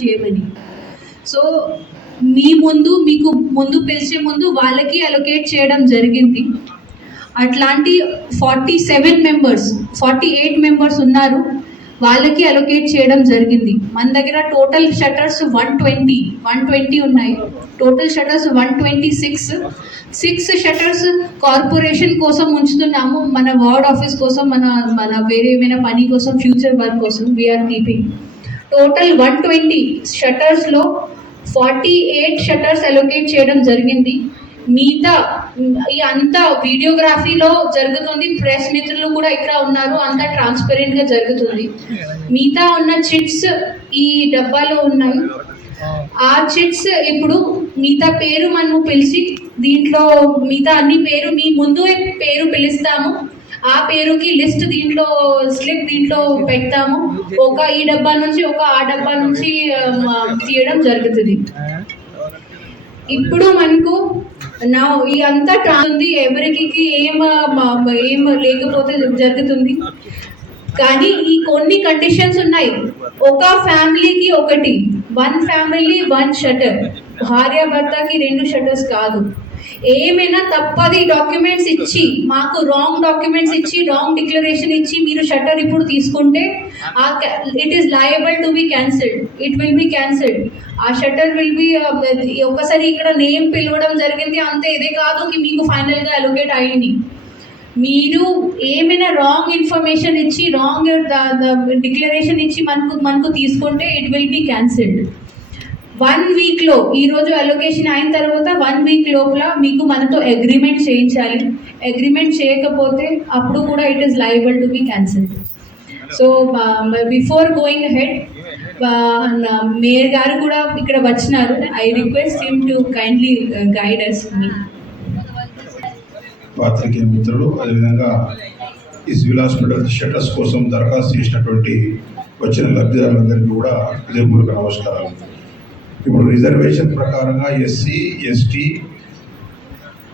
చేయమని. సో మీ ముందు మీకు ముందు పిలిచే ముందు వాళ్ళకి అలొకేట్ చేయడం జరిగింది. అట్లాంటి forty seven members forty eight members ఉన్నారు. వాళ్ళకి అలొకేట్ చేయడం జరిగింది. మన దగ్గర total shutters one twenty one twenty ఉన్నాయి. Total shutters one twenty six six shutters corporation కోసం ఉంచుతున్నాము. మన వార్డ్ ఆఫీస్ కోసం మన మన వేరే ఏమైనా పని కోసం ఫ్యూచర్ వర్క్ కోసం we are keeping total one twenty షటర్స్లో forty eight shutters allocate చేయడం జరిగింది. మిగతా ఈ అంతా వీడియోగ్రఫీలో జరుగుతుంది ప్రెస్ మిత్రులు కూడా ఇక్కడ ఉన్నారు అంతా ట్రాన్స్పరెంట్గా జరుగుతుంది. మిగతా ఉన్న చిట్స్ ఈ డబ్బాలో ఉన్నాయి. ఆ చిట్స్ ఇప్పుడు మిగతా పేరు మనము పిలిచి దీంట్లో మిగతా అన్ని పేరు మీ ముందు పేరు పిలుస్తాము. ఆ పేరుకి లిస్ట్ దీంట్లో స్లిప్ దీంట్లో పెడతాము. ఒక ఈ డబ్బా నుంచి ఒక ఆ డబ్బా నుంచి తీయడం జరుగుతుంది. ఇప్పుడు మనకు నా ఈ అంతా ఉంది. ఎవరికి ఏం ఏం లేకపోతే జరుగుతుంది. కానీ ఈ కొన్ని కండిషన్స్ ఉన్నాయి. ఒక ఫ్యామిలీకి ఒకటి. వన్ ఫ్యామిలీ వన్ షటర్ భార్య భర్తకి రెండు షటర్స్ కాదు. ఏమైనా తప్పది డాక్యుమెంట్స్ ఇచ్చి మాకు రాంగ్ డాక్యుమెంట్స్ ఇచ్చి రాంగ్ డిక్లరేషన్ ఇచ్చి మీరు షట్టర్ ఇప్పుడు తీసుకుంటే ఆ it is liable to be cancelled it will be cancelled ఆ షట్టర్ విల్ బి ఒకసారి ఇక్కడ నేమ్ పిలవడం జరిగింది అంతే. ఇదే కాదు కి మీకు ఫైనల్గా అలొకేట్ అయింది. మీరు ఏమైనా రాంగ్ ఇన్ఫర్మేషన్ ఇచ్చి రాంగ్ డిక్లరేషన్ uh, ఇచ్చి మనకు మనకు తీసుకుంటే it will be cancelled one వీక్లో ఈరోజు అలొకేషన్ అయిన తర్వాత వన్ వీక్ లోపల మీకు మనతో అగ్రిమెంట్ చేయించాలి. అగ్రిమెంట్ చేయకపోతే అప్పుడు కూడా it is liable to be cancel so before going ahead mayor గారు కూడా ఇక్కడ వచ్చినారు. I request him to kindly guide us మీ పాత్రికేయ మిత్రులు అదేవిధంగా ఈ సివిల్ హాస్పిటల్ షటర్స్ కోసం దరఖాస్తు చేసినటువంటి వచ్చిన లబ్ధిదారులందరికీ కూడా హృదయపూర్వక నమస్కారాలు. ఇప్పుడు రిజర్వేషన్ ప్రకారంగా ఎస్సీ ఎస్టీ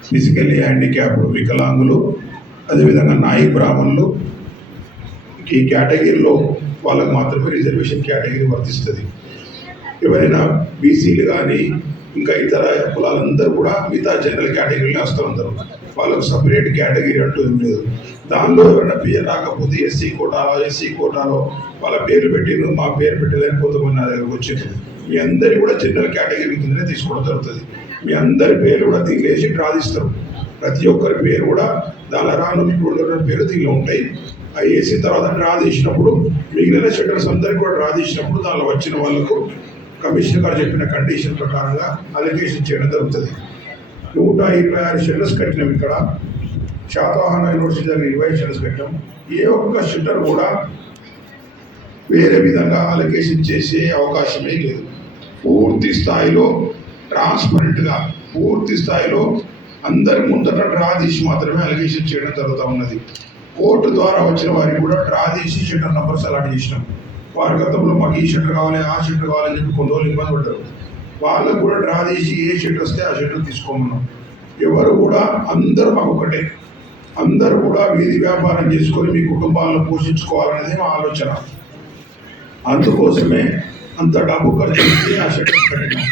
ఫిజికల్లీ హ్యాండిక్యాప్ వికలాంగులు అదేవిధంగా నాయి బ్రాహ్మణులు ఈ కేటగిరీలో వాళ్ళకు మాత్రమే రిజర్వేషన్ కేటగిరీ వర్తిస్తుంది. ఎవరైనా బీసీలు కానీ ఇంకా ఇతర కులాలందరూ కూడా మిగతా జనరల్ కేటగిరీలో వస్తూ ఉంటారు. వాళ్ళకు సపరేట్ కేటగిరీ అంటూ ఏం లేదు. దానిలో ఎవరైనా పేరు రాకపోతే ఎస్సీ కోటాలో ఎస్సీ కోటాలో వాళ్ళ పేరు పెట్టిన మా పేరు పెట్టలేని కొంతమంది నా దగ్గరకు వచ్చింది మీ అందరి కూడా జనరల్ కేటగిరీ కిందనే తీసుకోవడం జరుగుతుంది. మీ అందరి పేరు కూడా దీనిలో వేసి ప్రతి ఒక్కరి పేరు కూడా దానిలో రానున్న పేరు దీనిలో ఉంటాయి. అవి వేసిన తర్వాత డ్రా తీసినప్పుడు మిగిలిన షెటర్స్ అందరికీ కూడా డ్రా తీసినప్పుడు దానిలో వచ్చిన వాళ్ళకు కమిషనర్ గారు చెప్పిన కండిషన్ ప్రకారంగా అలిగేషన్ చేయడం జరుగుతుంది. నూట ఇరవై ఆరు షెటర్స్ కట్టినాం ఇక్కడ. శాతవాహన యూనివర్సిటీ దగ్గర ఇరవై షట్టర్స్ కట్టాం ఏ ఒక్క షట్టర్ కూడా వేరే విధంగా అలొకేషన్ చేసే అవకాశమే లేదు. పూర్తి స్థాయిలో ట్రాన్స్పరెంట్గా పూర్తి స్థాయిలో అందరి ముందట డ్రా తీసి మాత్రమే అలిగేషన్ చేయడం జరుగుతూ ఉన్నది. కోర్టు ద్వారా వచ్చిన వారికి కూడా డ్రా తీసి షట్టర్ నంబర్స్ అలాంటి చేసినాం. వారి గతంలో మాకు ఈ షట్టర్ కావాలి ఆ షట్టర్ కావాలని చెప్పి కొన్ని రోజులు ఇబ్బంది పడ్డారు. వాళ్ళకు కూడా డ్రా చేసి ఏ షట్టర్ వస్తే ఆ షట్టర్ తీసుకోమన్నాం. ఎవరు కూడా అందరూ మాకు ఒకటే. అందరూ కూడా వీధి వ్యాపారం చేసుకొని మీ కుటుంబాలను పోషించుకోవాలనేది మా ఆలోచన. అందుకోసమే అంత డబ్బు ఖర్చు పెట్టి ఆ షట్టర్ పెట్టినాం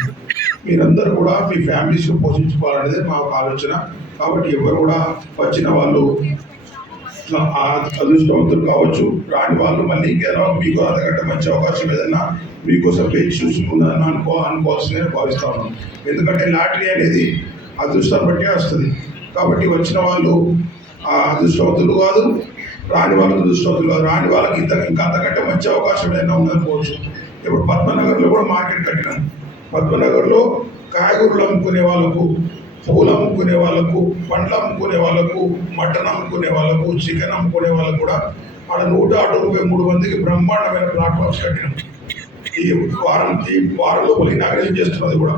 మీరందరూ కూడా మీ ఫ్యామిలీస్ను పోషించుకోవాలనేది మా ఆలోచన. కాబట్టి ఎవరు కూడా వచ్చిన వాళ్ళు అదృష్టవంతులు కావచ్చు రాని వాళ్ళు మళ్ళీ ఇంకేదో మీకు అంతకంటే మంచి అవకాశం ఏదన్నా మీకోసం పేరు చూసుకుందని అనుకో అనుకోవాల్సిందే భావిస్తా ఉన్నాం. ఎందుకంటే లాటరీ అనేది అదృష్టం బట్టే వస్తుంది. కాబట్టి వచ్చిన వాళ్ళు ఆ అదృష్టవంతులు కాదు రాని వాళ్ళు అదృష్టవంతులు కాదు. రాని వాళ్ళకి ఇంత ఇంకా అంతకంటే మంచి అవకాశం ఏదైనా ఉందనుకోవచ్చు. ఇప్పుడు పద్మనగర్లో కూడా మార్కెట్ కట్టినాం. పద్మనగర్లో కాయగూరలు అమ్ముకునే వాళ్ళకు పూలు అమ్ముకునే వాళ్ళకు పండ్లు అమ్ముకునే వాళ్ళకు మటన్ అమ్ముకునే వాళ్ళకు చికెన్ అమ్ముకునే వాళ్ళకు కూడా ఆడ నూట అరవై మూడు మందికి బ్రహ్మాండమైన ప్లాట్ఫామ్స్ కట్టినాం. ఈ వారం ఈ వారం లోపల ఇనాగ్రేషన్ చేస్తున్నది కూడా.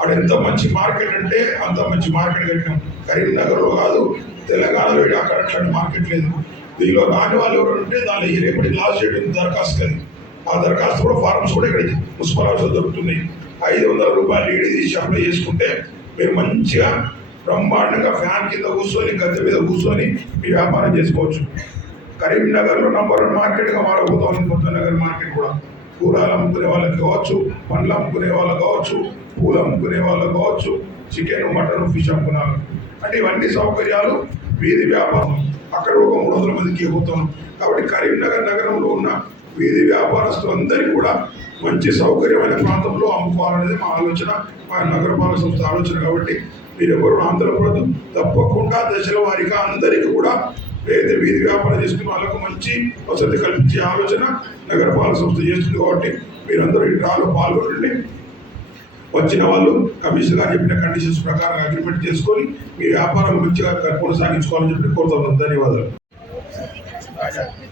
ఆడ ఎంత మంచి మార్కెట్ అంటే అంత మంచి మార్కెట్ కట్టినాం. కరీంనగర్లో కాదు తెలంగాణలో అక్కడ అట్లాంటి మార్కెట్ లేదు. దీనిలో రాని వాళ్ళు ఎవరు ఉంటే దాని రేపటి లాస్ట్ డేట్ దరఖాస్తు అది ఆ దరఖాస్తు కూడా ఫార్మ్స్ కూడా ఇక్కడ మున్సిపల్ ఆఫీస్లో దొరుకుతున్నాయి. ఐదు వందల రూపాయలు ఈడీ తీసి అప్లై చేసుకుంటే మీరు మంచిగా బ్రహ్మాండంగా ఫ్యాన్ కింద కూర్చొని గద్దె మీద కూర్చొని మీ వ్యాపారం చేసుకోవచ్చు. కరీంనగర్లో నంబర్ వన్ మార్కెట్గా మారబోతోంది కొత్తనగర్ మార్కెట్ కూడా. కూరలు అమ్ముకునే వాళ్ళకి కావచ్చు పండ్లు అమ్ముకునే వాళ్ళకి కావచ్చు పూలు అమ్ముకునే వాళ్ళకి కావచ్చు చికెన్ మటన్ ఫిష్ అమ్ముకున్నారు. అంటే ఇవన్నీ సౌకర్యాలు వీధి వ్యాపారం. అక్కడ ఒక మూడు వందల మందికి ఇవ్వబోతున్నాం కాబట్టి కరీంనగర్ నగరంలో ఉన్న వీధి వ్యాపారస్తులు అందరికీ కూడా మంచి సౌకర్యమైన ప్రాంతంలో అమ్ముకోవాలనేది మా ఆలోచన. మా నగరపాలక సంస్థ ఆలోచన కాబట్టి మీరు ఎవరు తప్పకుండా దశల వారిగా అందరికీ కూడా ఏదైతే వీధి వ్యాపారం చేసుకున్న వాళ్ళకు మంచి వసతి కల్పించే ఆలోచన నగరపాలక సంస్థ చేస్తుంది కాబట్టి మీరందరూ ఈ డ్రాలో పాల్గొనండి. వచ్చిన వాళ్ళు కమిషన్ గారు చెప్పిన కండిషన్స్ ప్రకారం అగ్రిమెంట్ చేసుకొని మీ వ్యాపారం మంచిగా కొనసాగించుకోవాలని చెప్పి కోరుతున్నాం. ధన్యవాదాలు. आ जाए